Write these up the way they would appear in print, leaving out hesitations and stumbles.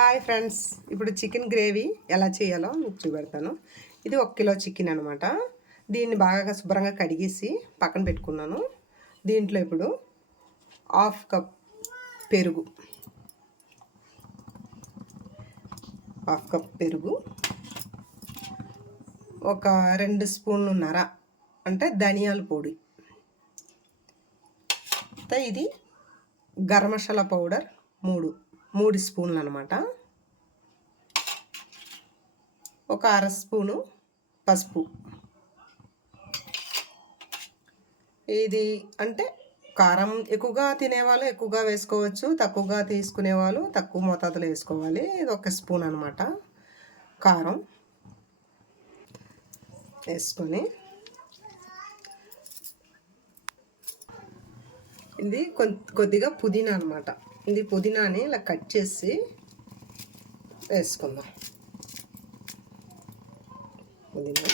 Hi friends, ఇప్పుడు chicken gravy ఎలా చేయాలో మీకు చూపెడతాను. ఇది 1 కిలో చికెన్ అనమాట. దీన్ని బాగా శుభ్రంగా కడిగేసి పక్కన పెట్టుకున్నాను. దీంట్లో ఇప్పుడు 1/2 కప్ పెరుగు, 1/2 కప్ పెరుగు, ఒక 2 స్పూన్లున్నర అంటే ధనియాల పొడి, ఇది గరం మసాలా పౌడర్ 3 స్పూన్లు అనమాట. ఒక 1/2 స్పూను పసుపు. ఇది అంటే కారం ఎక్కువగా తినేవాళ్ళు ఎక్కువగా వేసుకోవచ్చు, తక్కువగా తీసుకునేవాళ్ళు తక్కువ మోతాదులో వేసుకోవాలి. ఇది 1 స్పూన్ అనమాట. కారం వేసుకొని ఇది కొద్దిగా పుదీనా అనమాట. ఇది పుదీనాని ఇలా కట్ చేసి వేసుకుందాం. పుదీనా,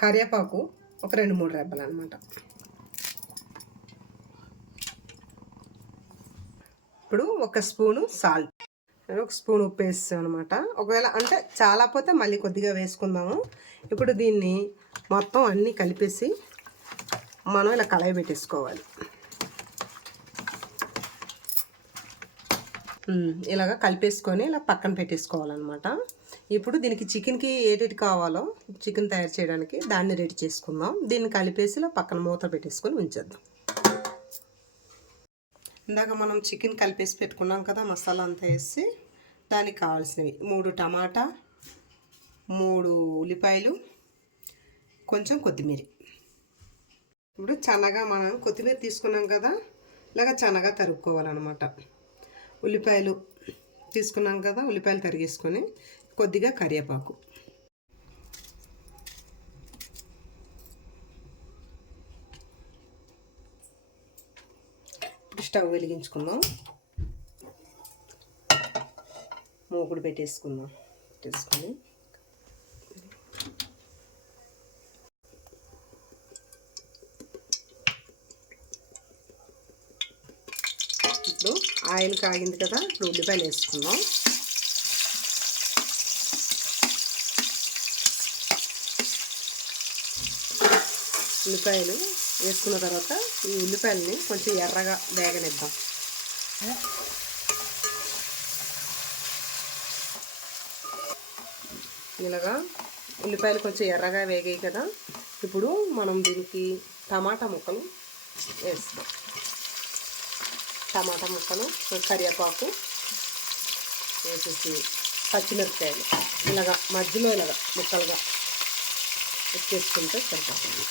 కరివేపాకు ఒక 2-3 రెబ్బలు అనమాట. ఇప్పుడు 1 స్పూను సాల్ట్, 1 స్పూన్ ఉప్పు వేస్తాం అనమాట. ఒకవేళ అంటే చాలా పోతే మళ్ళీ కొద్దిగా వేసుకుందాము. ఇప్పుడు దీన్ని మొత్తం అన్నీ కలిపేసి మనం ఇలా కళాయి పెట్టేసుకోవాలి. ఇలాగ కలిపేసుకొని ఇలా పక్కన పెట్టేసుకోవాలన్నమాట. ఇప్పుడు దీనికి చికెన్కి ఏటేటి కావాలో చికెన్ తయారు చేయడానికి దాన్ని రెడీ చేసుకుందాం. దీన్ని కలిపేసి ఇలా పక్కన మూత పెట్టేసుకొని ఉంచేద్దాం. ఇందాక మనం చికెన్ కలిపేసి పెట్టుకున్నాం కదా, మసాలా అంతా వేసి దానికి కావాల్సినవి 3 టమాటా, 3 ఉల్లిపాయలు, కొంచెం కొత్తిమీర. ఇప్పుడు చన్నగా మనం కొత్తిమీర తీసుకున్నాం కదా, ఇలాగ చన్నగా తరుక్కోవాలన్నమాట. ఉల్లిపాయలు తీసుకున్నాం కదా, ఉల్లిపాయలు తరిగేసుకొని కొద్దిగా కరివేపాకు, స్టవ్ వెలిగించుకుందాం. మూకుడు పెట్టేసుకుందాం. ఇప్పుడు ఆయిల్ కాగింది కదా, ఇప్పుడు ఉల్లిపాయలు వేసుకుందాం. ఉల్లిపాయలు వేసుకున్న తర్వాత ఈ ఉల్లిపాయలని కొంచెం ఎర్రగా వేగనిద్దాం. ఇలాగా ఉల్లిపాయలు కొంచెం ఎర్రగా వేగాయి కదా, ఇప్పుడు మనం దీనికి టమాటా ముక్కలు వేస్తాం. టమాటా ముక్కలు, కరివేపాకు వేసేసి పచ్చిమిరపకాయలు ఇలాగా మధ్యలో ఇలాగా ముక్కలుగా ఎక్కేసుకుంటే సరిపోతుంది.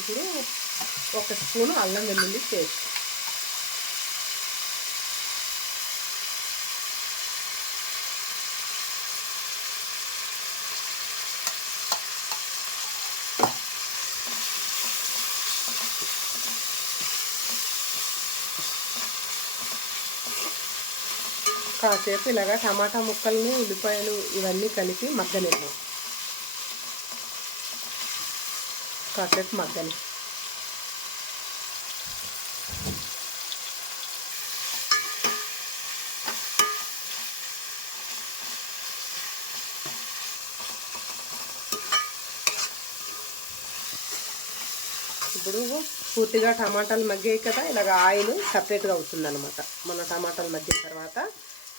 ఇప్పుడు 1 స్పూను అల్లం వెల్లుల్లి పేస్ట్, కాసేపు ఇలాగా టమాటా ముక్కల్ని ఉల్లిపాయలు ఇవన్నీ కలిపి మగ్గనిద్దాం. కాసేపు మగ్గని ఇప్పుడు పూర్తిగా టమాటాలు మగ్గాయి కదా, ఇలాగ ఆయిల్ సపరేట్గా అవుతుందన్నమాట. మన టమాటాలు మగ్గిన తర్వాత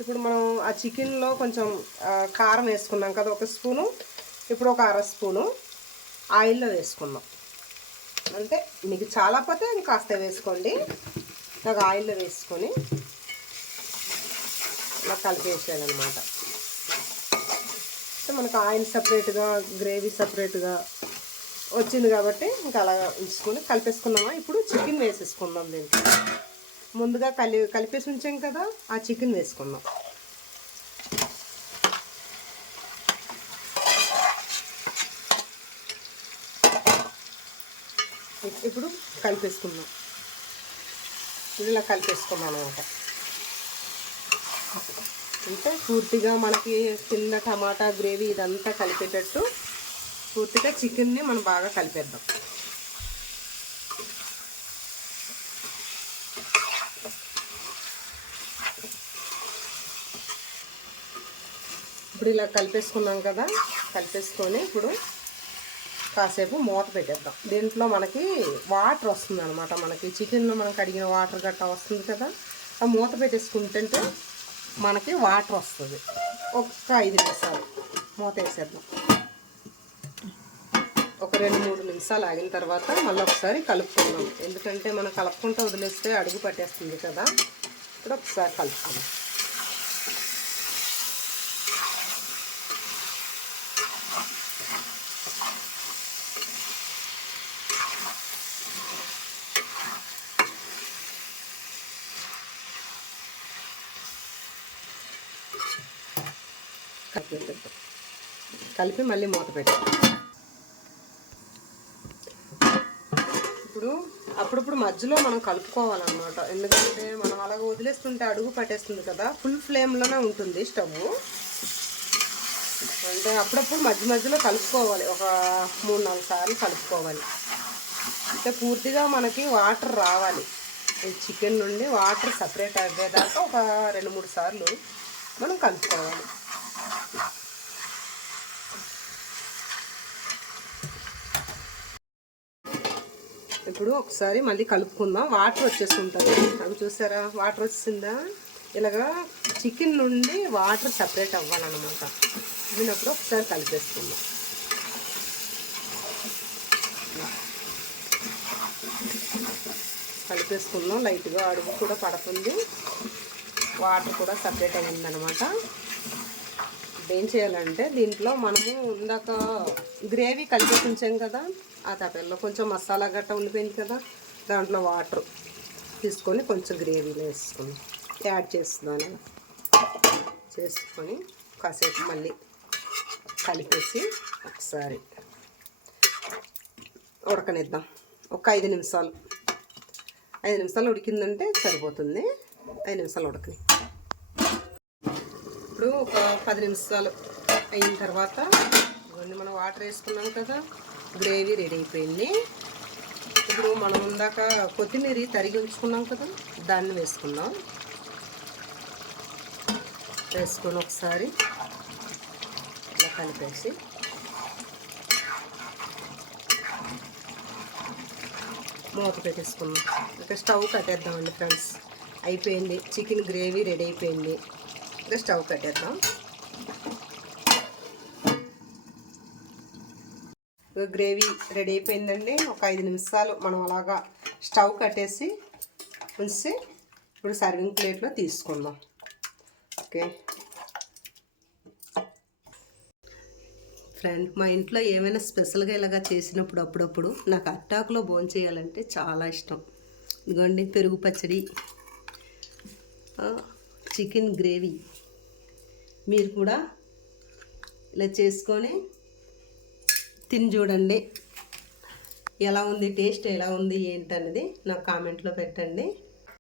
ఇప్పుడు మనం ఆ చికెన్లో కొంచెం కారం వేసుకున్నాం కదా 1 స్పూను, ఇప్పుడు ఒక 1/2 స్పూను ఆయిల్లో వేసుకుందాం. అంటే మీకు చాలా పోతే ఇంకాస్త వేసుకోండి. ఇలాగ ఆయిల్లో వేసుకొని ఇలా కలిపేసేయాలన్నమాట. మనకు ఆయిల్ సపరేట్గా గ్రేవీ సపరేట్గా వచ్చింది కాబట్టి ఇంకా అలా ఉంచుకొని కలిపేసుకున్నామా. ఇప్పుడు చికెన్ వేసేసుకుందాం. దీనికి ముందుగా కలిపేసి ఉంచాం కదా, ఆ చికెన్ వేసుకుందాం. ఇప్పుడు కలిపేసుకుందాం. ఇలా కలిపేసుకున్నాం అనమాట. అంటే పూర్తిగా మనకి కింద టమాటా గ్రేవీ ఇదంతా కలిపేటట్టు పూర్తిగా చికెన్ని మనం బాగా కలిపేద్దాం. ఇప్పుడు ఇలా కలిపేసుకున్నాం కదా, కలిపేసుకొని ఇప్పుడు కాసేపు మూత పెట్టేద్దాం. దీంట్లో మనకి వాటర్ వస్తుంది అనమాట, మనకి చికెన్లో మనం కడిగిన వాటర్ గట్టా వస్తుంది కదా, ఆ మూత పెట్టేసుకుంటుంటే మనకి వాటర్ వస్తుంది. ఒక్క 5 నిమిషాలు మూత వేసేద్దాం. ఒక 2-3 నిమిషాలు ఆగిన తర్వాత మళ్ళీ ఒకసారి కలుపుకుందాం. ఎందుకంటే మనం కలుపుకుంటూ వదిలేస్తే అడుగు పట్టేస్తుంది కదా. ఇప్పుడు ఒకసారి కలుపుకుందాం. కలిపి మళ్ళీ మూత పెట్టాం. ఇప్పుడు అప్పుడప్పుడు మధ్యలో మనం కలుపుకోవాలన్నమాట. ఎందుకంటే మనం అలాగ వదిలేస్తుంటే అడుగు పట్టేస్తుంది కదా. ఫుల్ ఫ్లేమ్లోనే ఉంటుంది స్టవ్. అంటే అప్పుడప్పుడు మధ్యలో కలుపుకోవాలి. ఒక 3-4 సార్లు కలుపుకోవాలి. అంటే పూర్తిగా మనకి వాటర్ రావాలి. ఈ చికెన్ నుండి వాటర్ సపరేట్ అయ్యేదాకా ఒక 2-3 సార్లు మనం కలుపుకోవాలి. ఇప్పుడు ఒకసారి మళ్ళీ కలుపుకుందాం. వాటర్ వచ్చేస్తుంటుంది. అవి చూసారా, వాటర్ వచ్చిందా? ఇలాగా చికెన్ నుండి వాటర్ సపరేట్ అవ్వాలన్నమాట. దీనప్పుడు ఒకసారి కలిపేసుకుందాం. కలిపేసుకుందాం. లైట్గా అడుగు కూడా పడుతుంది, వాటర్ కూడా సపరేట్ అయ్యిందనమాట. ఏం చేయాలంటే దీంట్లో మనము ఇందాక గ్రేవీ కలిపేసి ఉంచాం కదా, ఆ తపెల్లో కొంచెం మసాలా గట్ట ఉండిపోయింది కదా, దాంట్లో వాటర్ తీసుకొని కొంచెం గ్రేవీలో వేసుకొని యాడ్ చేస్తున్నాను. చేసుకొని కాసేపు మళ్ళీ కలిపేసి ఒకసారి ఉడకనిద్దాం. ఒక 5 నిమిషాలు. 5 నిమిషాలు ఉడికిందంటే సరిపోతుంది. 5 నిమిషాలు ఉడకని. ఇప్పుడు ఒక 10 నిమిషాలు అయిన తర్వాత ఇవన్నీ మనం వాటర్ వేసుకున్నాం కదా, గ్రేవీ రెడీ అయిపోయింది. ఇప్పుడు మనం ఇందాక కొత్తిమీర తరిగి ఉంచుకున్నాం కదా, దాన్ని వేసుకుందాం. వేసుకొని ఒకసారి ఇలా కలిపేసి మూత పెట్టేసుకున్నాం. ఇంకా స్టవ్ కట్టేద్దామండి ఫ్రెండ్స్. అయిపోయింది, చికెన్ గ్రేవీ రెడీ అయిపోయింది. ఇంకా స్టవ్ కట్టేద్దాం. గ్రేవీ రెడీ అయిపోయిందండి. ఒక 5 నిమిషాలు మనం అలాగా స్టవ్ కట్టేసి ఉంచి ఇప్పుడు సర్వింగ్ ప్లేట్లో తీసుకుందాం. ఓకే ఫ్రెండ్, మా ఇంట్లో ఏమైనా స్పెషల్గా ఇలాగా చేసినప్పుడు అప్పుడప్పుడు నాకు అట్టాకులో భోంచేయాలంటే చాలా ఇష్టం. ఇదిగోండి పెరుగు పచ్చడి, చికెన్ గ్రేవీ. మీరు కూడా ఇలా చేసుకొని తిని చూడండి. ఎలా ఉంది, టేస్ట్ ఎలా ఉంది ఏంటనేది నాకు కామెంట్లో పెట్టండి.